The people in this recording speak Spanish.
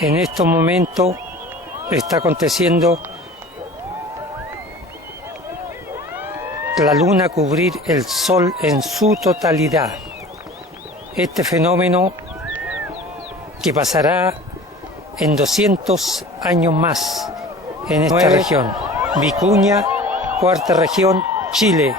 En estos momentos está aconteciendo la luna cubrir el sol en su totalidad. Este fenómeno que pasará en 200 años más en esta región. Vicuña, Cuarta Región, Chile.